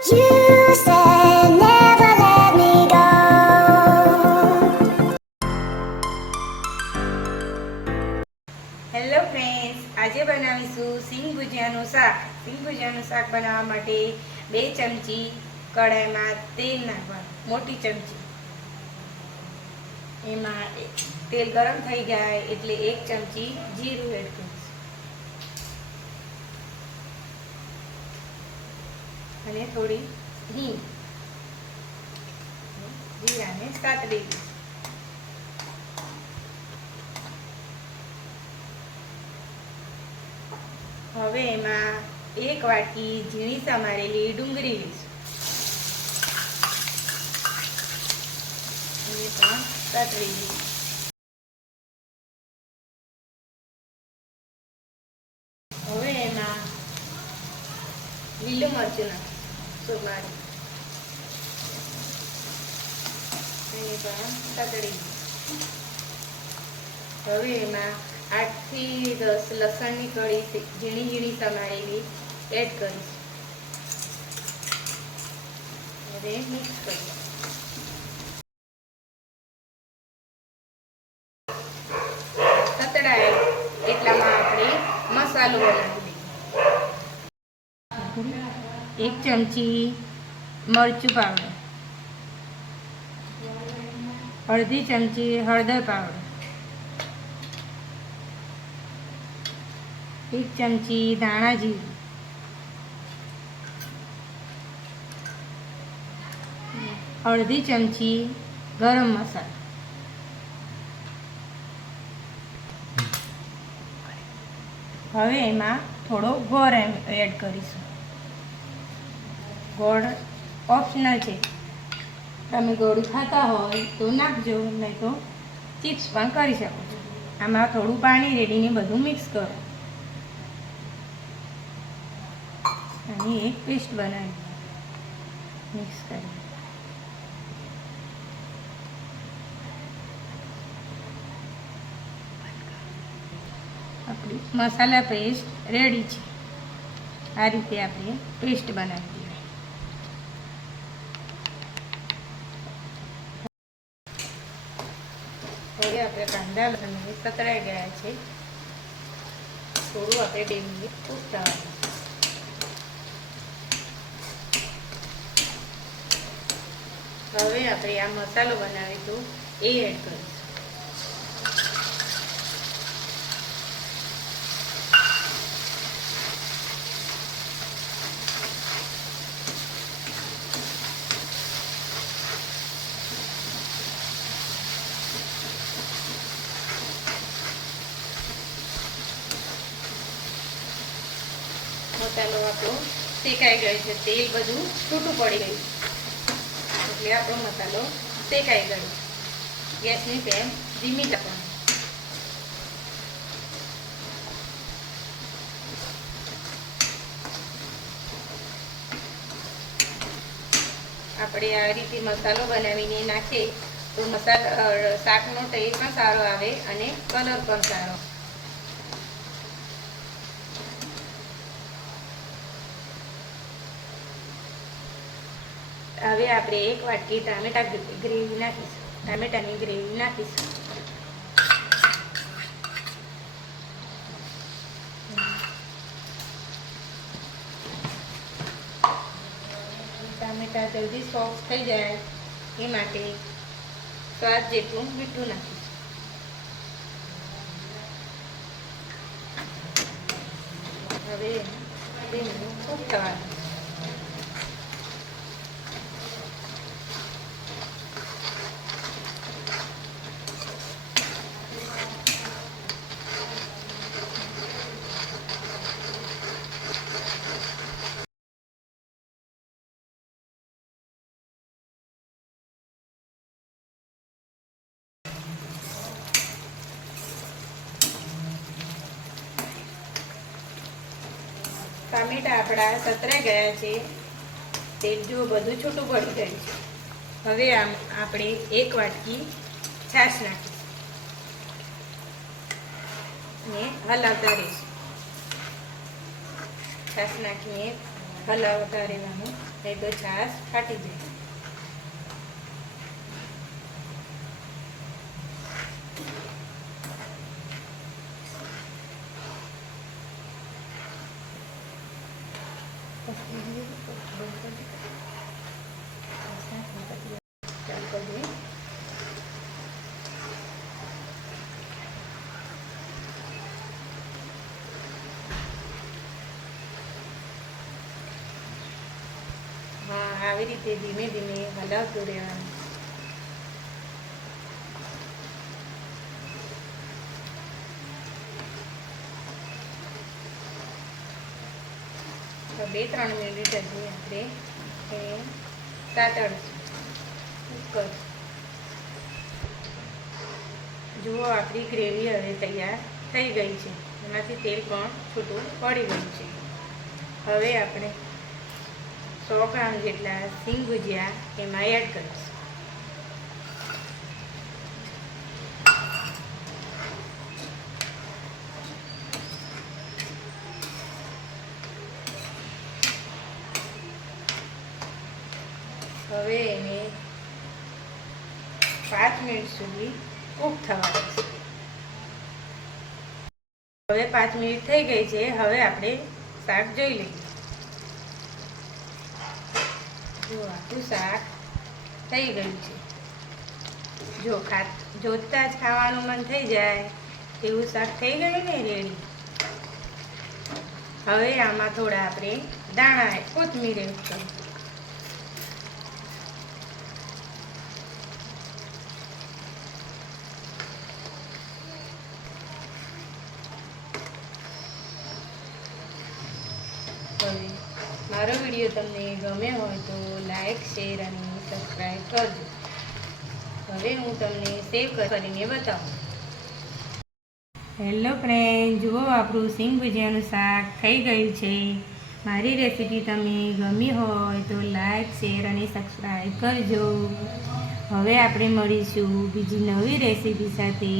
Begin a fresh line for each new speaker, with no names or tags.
Hello friends આજે બનાવીશું સિંગ ભુજિયાનું શાક. સિંગ શાક બનાવવા માટે બે ચમચી કઢાઈમાં તેલ નાખવાનું, મોટી ચમચી. એમાં તેલ ગરમ થઈ જાય એટલે એક ચમચી જીરું એડ કરીશું અને થોડી હિંગ. જીરાને દઈશું હવે એમાં એક વાટકી ઝીણી સમારેલી ડુંગળી લઈશું અને પણ સાતળી દઈશું હવે એમાં લીલું મરચું નાખીશું. સુમારી એને હવે એમાં આઠથી દસ લસણની કળી સે- ઝીણી ઝીણી સમારેલી એડ કરીશ હવે મિક્સ કરીશ સતડાય એટલામાં આપણે મસાલો બનાવી લઈએ એક ચમચી મરચું પાવડર. અડધી ચમચી હળદર પાવડર. એક ચમચી ધાણા જીરું. અડધી ચમચી ગરમ મસાલો. હવે એમાં થોડો ગોળ એડ કરીશું. ગોળ ઓપ્શનલ છે. તમે ગોળ ખાતા હોય તો નાખજો, નહીં તો ચિપ્સ પણ કરી શકો છો. આમાં થોડું પાણી રેડીને બધું મિક્સ કરો. અને એક પેસ્ટ બનાવી મિક્સ કરી. આપણી મસાલા પેસ્ટ રેડી છે. આ રીતે આપણે પેસ્ટ બનાવી દેવાય હવે આપણે કાંદા લસણ સતરાઈ ગયા છે. થોડું આપણે બે મિનિટ કૂક હવે આપણે આ મસાલો બનાવીશું. એ એડ કરીશું. મસાલો આપણો શેકાઈ ગયો છે. તેલ બધું છૂટું પડી ગયું. એટલે આપણો મસાલો શેકાઈ ગયો. ગેસની ફ્લેમ ધીમી રાખવાની. આપણે આ રીતે મસાલો બનાવીને નાખીએ તો મસાલા શાકનો ટેસ્ટ પણ સારો આવે અને કલર પણ સારો હવે આપણે એક વાટકી ટામેટા ગ્રેવી નાખીશું. ટામેટાની ગ્રેવી નાખીશું. ટામેટા જલ્દી સોફ્ટ થઈ જાય. એ માટે સ્વાદ જેટલું મીઠું નાખીશું. હવે તેનું કૂક ટામેટા આપણા સતરાઈ ગયા છે તેલ જો બધું છૂટું પડી ગયું છે. હવે આમ આપણે એક વાટકી છાશ નાખીશું ને હલાવતા રહીશું. છાશ નાખીને હલાવતા રહેવાનું, નહીં તો છાશ ફાટી જાય ચાલુ કરી દઈએ. હા આવી રીતે ધીમે ધીમે હલાવતું રહેવાનું. તો બે, ત્રણ મિનિટ હજી આપણે એને સાતળશું કુકર. જુઓ આપણી ગ્રેવી હવે તૈયાર થઈ ગઈ છે. એમાંથી તેલ પણ છૂટું પડી ગયું છે. હવે આપણે સો ગ્રામ જેટલા સિંગ ભુજિયા એમાં એડ કરીશું હવે એને મિનિટ સુધી કૂક થવા હવે પાંચ મિનિટ થઈ ગઈ છે, હવે આપણે શાક જોઈ લઈએ. જો આખું શાક થઈ ગયું છે. જો ખા જોતા જ ખાવાનું મન થઈ જાય, એવું શાક થઈ ગયું ને રેડી. હવે આમાં થોડા આપણે દાણા, કોથમીર એડ કરીએ હવે મારો વીડિયો તમને ગમ્યો હોય તો લાઈક, શેર અને સબસ્ક્રાઈબ કરજો. હવે હું તમને સેવ કરીને બતાવું. હેલો ફ્રેન્ડ જુઓ આપણું સિંગ ભુજિયાનું શાક થઈ ગયું છે. મારી રેસીપી તમને ગમી હોય તો લાઈક, શેર અને સબસ્ક્રાઈબ કરજો. હવે આપણે મળીશું બીજી નવી રેસીપી સાથે.